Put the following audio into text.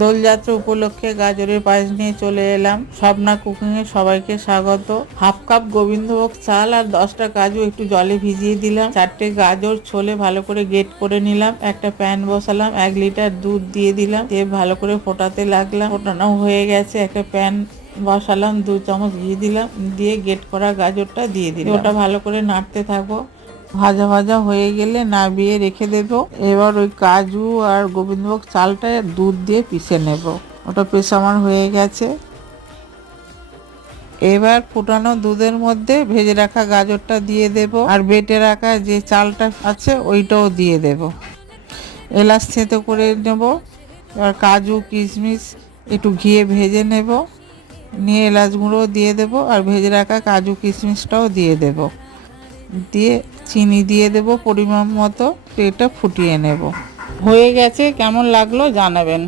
দোলযাত্রা উপলক্ষে গাজরের পায়েস নিয়ে চলে এলাম স্বপ্না কুকিং এ। সবাইকে স্বাগত। হাফ কাপ গোবিন্দভোগ চাল আর 10টা কাজু একটু জলে ভিজিয়ে দিলাম। 4টে গাজর ছোলে ভালো করে গ্রেট করে নিলাম। একটা প্যান বসালাম, 1 লিটার দুধ দিয়ে দিলাম, দিয়ে ভালো করে ফোটাতে লাগলাম। ফোটানো হয়ে গেছে, একটা প্যান বসালাম, 2 চামচ ঘি দিলাম, দিয়ে গ্রেট করা গাজরটা দিয়ে দিলাম। ওটা ভালো করে নাড়তে থাকবো। ভাজা ভাজা হয়ে গেলে নামিয়ে রেখে দেব। এবার ওই কাজু আর গোবিন্দভোগ চালটা দুধ দিয়ে পিষে নেব। ওটা পেষা আমার হয়ে গেছে। এবার ফুটানো দুধের মধ্যে ভেজে রাখা গাজরটা দিয়ে দেব, আর বেটে রাখা যে চালটা আছে ওইটাও দিয়ে দেব। এলাচ থেঁতো করে নেব। এবার কাজু কিশমিশ একটু ঘিয়ে ভেজে নেব, নিয়ে এলাচ গুঁড়ো দিয়ে দেব, আর ভেজে রাখা কাজু কিশমিশটাও দিয়ে দেব, দিয়ে চিনি দিয়ে দেব পরিমাণ মতো। এটা ফুটিয়ে নেব। হয়ে গেছে, কেমন লাগলো জানাবেন।